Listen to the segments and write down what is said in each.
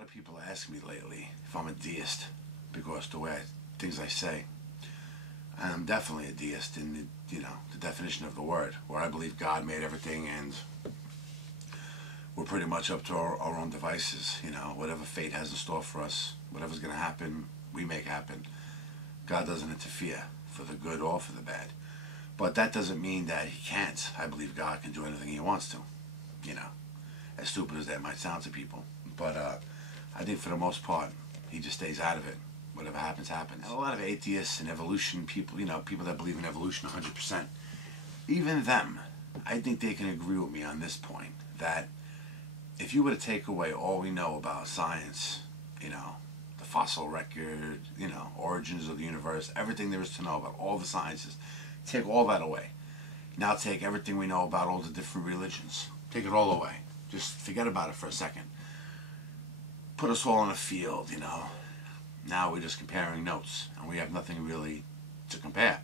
lot of people ask me lately if I'm a deist because the way things I say. And I'm definitely a deist in the definition of the word, where I believe God made everything and we're pretty much up to our own devices. Whatever fate has in store for us, whatever's going to happen, we make happen. God doesn't interfere for the good or for the bad. But that doesn't mean that he can't. I believe God can do anything he wants to. As stupid as that might sound to people. But I think for the most part, he just stays out of it. Whatever happens, happens. And a lot of atheists and evolution people, people that believe in evolution 100%, even them, I think they can agree with me on this point, that if you were to take away all we know about science, the fossil record, origins of the universe, everything there is to know about all the sciences, take all that away. Now take everything we know about all the different religions. Take it all away. Just forget about it for a second. Put us all in a field, Now we're just comparing notes, and we have nothing really to compare.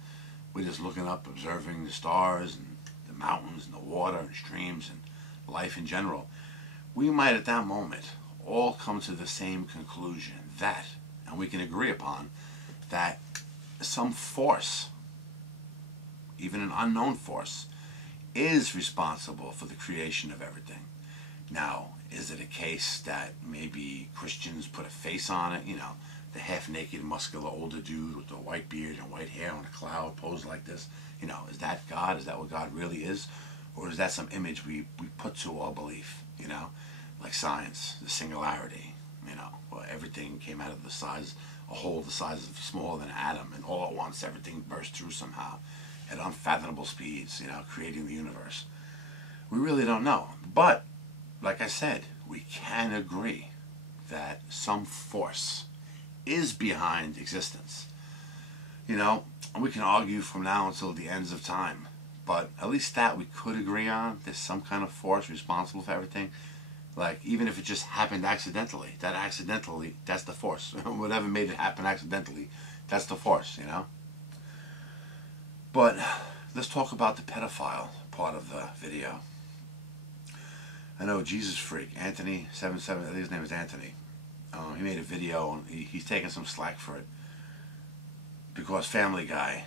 We're just looking up, observing the stars, and the mountains, and the water, and streams, and life in general. We might at that moment all come to the same conclusion that, and we can agree upon, that some force, even an unknown force, is responsible for the creation of everything. Now, is it a case that maybe Christians put a face on it? The half-naked, muscular, older dude with the white beard and white hair on a cloud posed like this. Is that God? Is that what God really is? Or is that some image we put to our belief? Like science, the singularity, where everything came out of a hole the size of smaller than an atom, and all at once everything burst through somehow at unfathomable speeds, creating the universe. We really don't know. But, like I said, we can agree that some force is behind existence. And we can argue from now until the ends of time, but at least that we could agree on. There's some kind of force responsible for everything. Like, even if it just happened accidentally, that's the force. Whatever made it happen accidentally, that's the force, But let's talk about the pedophile part of the video. I know Jesus Freak, Anthony77, I think his name is Anthony. He made a video, and he's taking some slack for it because Family Guy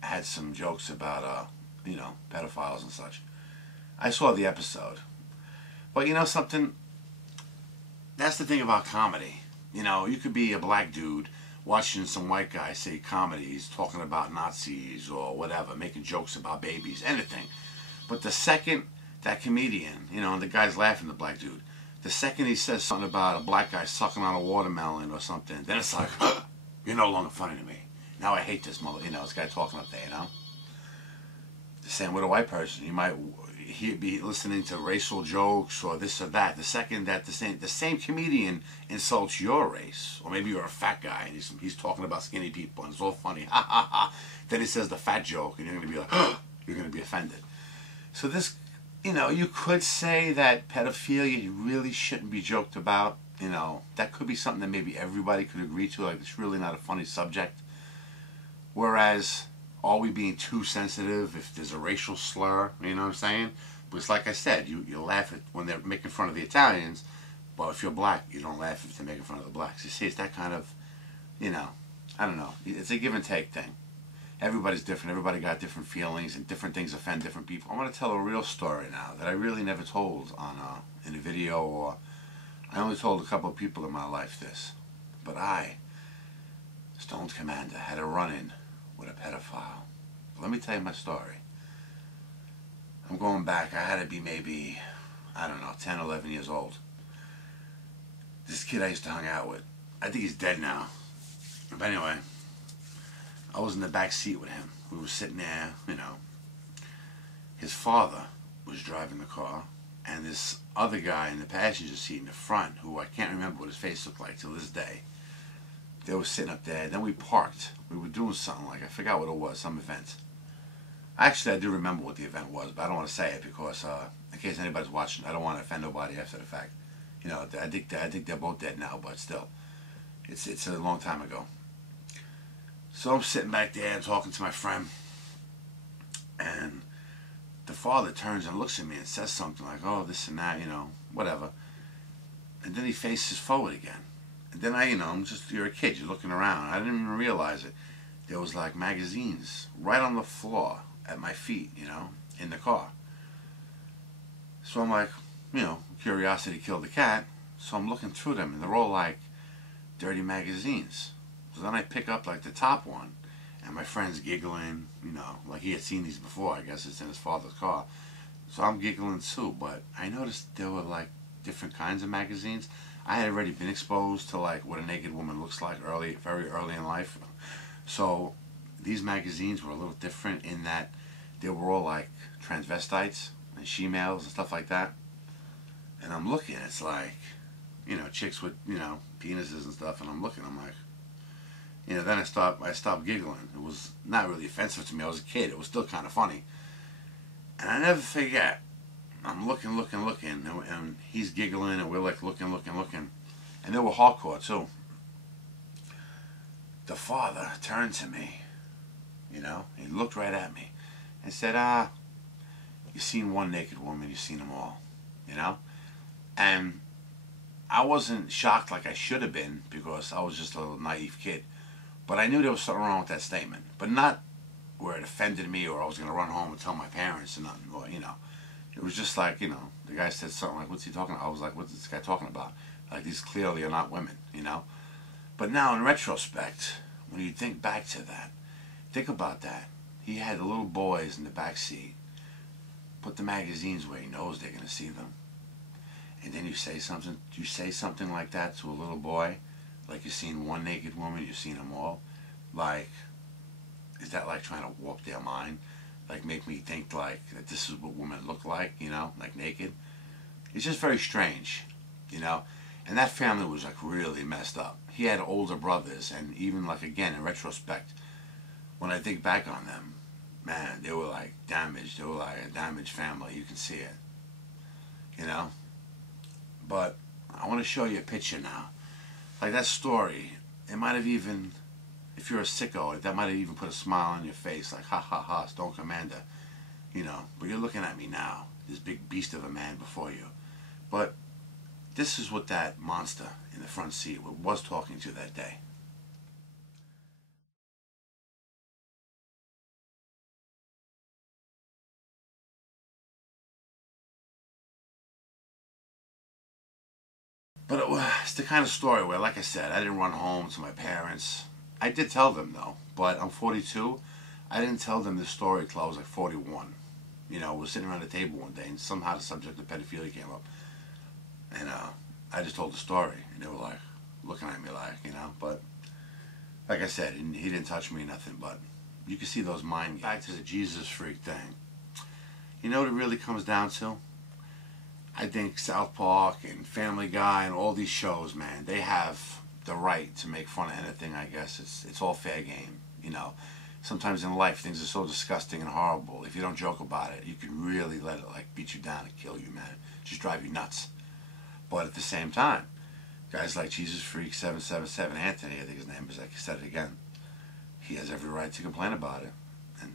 had some jokes about, pedophiles and such. I saw the episode. But something? That's the thing about comedy. You could be a black dude watching some white guy say comedies, talking about Nazis or whatever, making jokes about babies, anything. But the second that comedian, and the guy's laughing, the black dude, the second he says something about a black guy sucking on a watermelon or something, then it's like, you're no longer funny to me. Now I hate this this guy talking up there, The same with a white person. You might be listening to racial jokes or this or that. The second that the same comedian insults your race, or maybe you're a fat guy and he's talking about skinny people and it's all funny, ha ha ha. Then he says the fat joke and you're going to be like, you're going to be offended. So this, you could say that pedophilia really shouldn't be joked about. That could be something that maybe everybody could agree to. Like, it's really not a funny subject. Whereas, are we being too sensitive if there's a racial slur? You know what I'm saying? But it's like I said, you laugh at when they're making fun of the Italians, but if you're black, you don't laugh if they're making fun of the blacks. You see, it's that kind of, I don't know. It's a give and take thing. Everybody's different. Everybody got different feelings, and different things offend different people. I want to tell a real story now that I really never told in a video, or I only told a couple of people in my life this. But I, Stoned Commander, had a run-in with a pedophile. Let me tell you my story. I'm going back. I had to be maybe, 10, 11 years old. This kid I used to hang out with, I think he's dead now. But anyway, I was in the back seat with him. We were sitting there, His father was driving the car, and this other guy in the passenger seat in the front, who I can't remember what his face looked like till this day. They were sitting up there. Then we parked. We were doing something, like, I forgot what it was, some event. Actually, I do remember what the event was, but I don't want to say it because, in case anybody's watching, I don't want to offend nobody after the fact. I think they're both dead now, but still, it's a long time ago. So I'm sitting back there and talking to my friend, and the father turns and looks at me and says something like, oh, this and that, whatever. And then he faces forward again. And then you're a kid, you're looking around. I didn't even realize it. There was like magazines right on the floor at my feet, in the car. So I'm like, curiosity killed the cat. So I'm looking through them, and they're all like dirty magazines. So then I pick up like the top one, and my friend's giggling, like he had seen these before. I guess it's in his father's car. So I'm giggling too, but I noticed there were like different kinds of magazines. I had already been exposed to like what a naked woman looks like very early in life. So these magazines were a little different in that they were all like transvestites and she-males and stuff like that. And I'm looking, it's like, chicks with, penises and stuff, and I'm looking, I'm like, then I stopped giggling. It was not really offensive to me. I was a kid. It was still kind of funny. And I never forget, I'm looking, and he's giggling, and we're like looking. And they were hardcore, too. The father turned to me, he looked right at me and said, you've seen one naked woman, you've seen them all, And I wasn't shocked like I should have been because I was just a little naive kid. But I knew there was something wrong with that statement. But not where it offended me or I was going to run home and tell my parents or nothing. Or, it was just like, the guy said something like, what's he talking about? I was like, what's this guy talking about? Like, these clearly are not women, But now in retrospect, when you think back to that, think about that. He had the little boys in the back seat. Put the magazines where he knows they're going to see them. And then you say something like that to a little boy, like you've seen one naked woman, you've seen them all. Like, is that like trying to warp their mind? Like make me think like that this is what women look like, like naked? It's just very strange, And that family was like really messed up. He had older brothers, and even like again in retrospect, when I think back on them, man, they were like damaged. They were like a damaged family. You can see it, But I want to show you a picture now. Like that story, it might have even, if you're a sicko, that might have even put a smile on your face, like ha ha ha, Stone Commander, But you're looking at me now, this big beast of a man before you. But this is what that monster in the front seat was talking to that day. But it's the kind of story where, like I said, I didn't run home to my parents. I did tell them, though, but I'm 42. I didn't tell them this story till I was like 41. We were sitting around the table one day, and somehow the subject of pedophilia came up. And I just told the story, and they were like, looking at me like, But, like I said, he didn't touch me, nothing, but you can see those mind. Back to the Jesus freak thing. You know what it really comes down to? I think South Park and Family Guy and all these shows, man, they have the right to make fun of anything, I guess. It's all fair game, Sometimes in life, things are so disgusting and horrible. If you don't joke about it, you can really let it, like, beat you down and kill you, man. Just drive you nuts. But at the same time, guys like Jesus Freak 777 Anthony, I think his name is, like I said it again, he has every right to complain about it. And,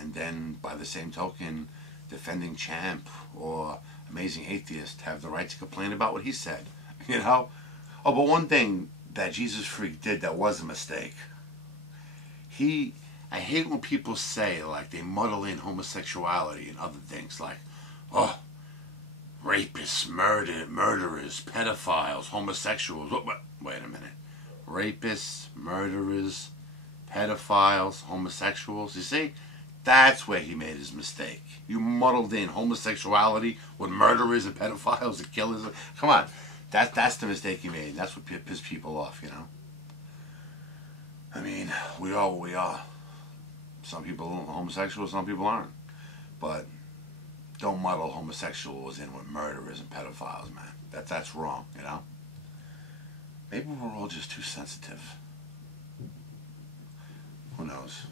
and then, by the same token, Defending Champ or Amazing Atheist have the right to complain about what he said, Oh, but one thing that Jesus Freak did that was a mistake. I hate when people say, like, they muddle in homosexuality and other things, like, oh, rapists, murderers, pedophiles, homosexuals. Wait a minute. Rapists, murderers, pedophiles, homosexuals. You see? That's where he made his mistake. You muddled in homosexuality with murderers and pedophiles and killers. Come on. That's the mistake he made. That's what pissed people off, I mean, we are what we are. Some people are homosexual, some people aren't. But don't muddle homosexuals in with murderers and pedophiles, man. That's wrong, Maybe we're all just too sensitive. Who knows?